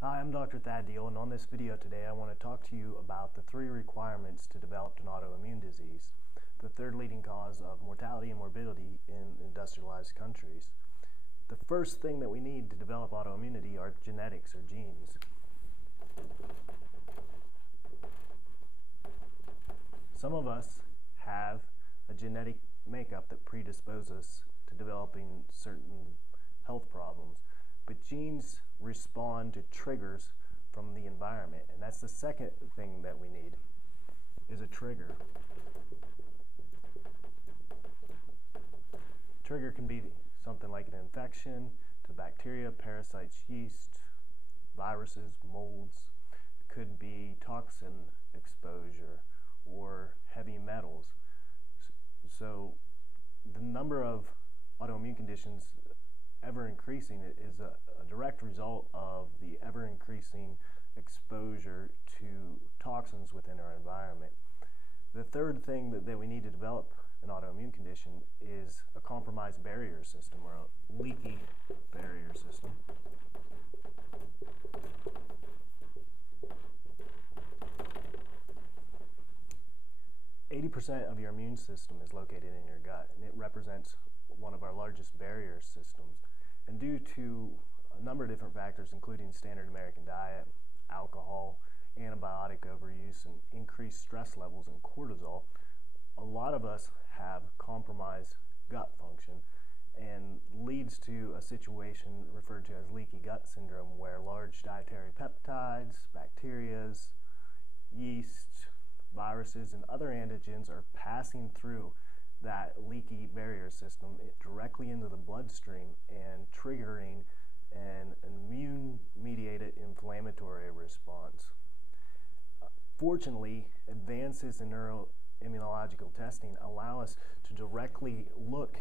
Hi, I'm Dr. Thad Deal, and on this video today I want to talk to you about the 3 requirements to develop an autoimmune disease, the 3rd leading cause of mortality and morbidity in industrialized countries. The first thing that we need to develop autoimmunity are genetics or genes. Some of us have a genetic makeup that predisposes us to developing certain health problems, but genes respond to triggers from the environment, and that's the second thing that we need, is a trigger. Trigger can be something like an infection to bacteria, parasites, yeast, viruses, molds. It could be toxin exposure or heavy metals. So the number of autoimmune conditions ever increasing is a direct result of the ever increasing exposure to toxins within our environment. The third thing that we need to develop an autoimmune condition is a compromised barrier system, or a leaky barrier system. % of your immune system is located in your gut, and it represents one of our largest barrier systems. And due to a number of different factors, including standard American diet, alcohol, antibiotic overuse, and increased stress levels and cortisol, a lot of us have compromised gut function, and leads to a situation referred to as leaky gut syndrome, where large dietary peptides, bacteria, yeast, viruses, and other antigens are passing through that leaky barrier system directly into the bloodstream and triggering an immune-mediated inflammatory response. Fortunately, advances in neuroimmunological testing allow us to directly look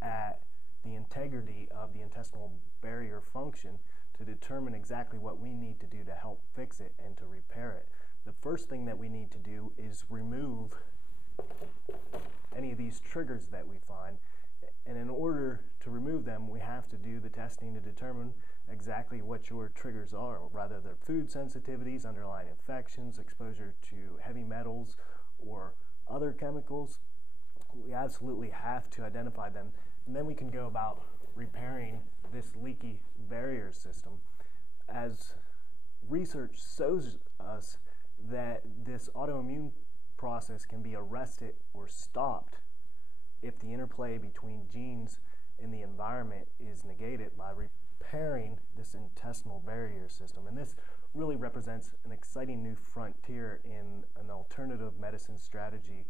at the integrity of the intestinal barrier function to determine exactly what we need to do to help fix it and to repair it. The first thing that we need to do is remove any of these triggers that we find, and in order to remove them, we have to do the testing to determine exactly what your triggers are, whether they're food sensitivities, underlying infections, exposure to heavy metals, or other chemicals. We absolutely have to identify them, and then we can go about repairing this leaky barrier system. As research shows us that this autoimmune process can be arrested or stopped if the interplay between genes and the environment is negated by repairing this intestinal barrier system. And this really represents an exciting new frontier in an alternative medicine strategy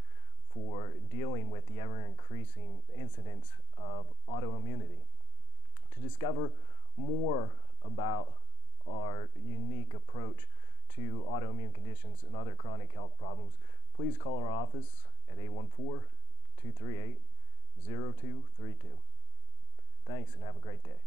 for dealing with the ever-increasing incidence of autoimmunity. To discover more about our unique approach to autoimmune conditions and other chronic health problems, please call our office at 814-238-0232. Thanks, and have a great day.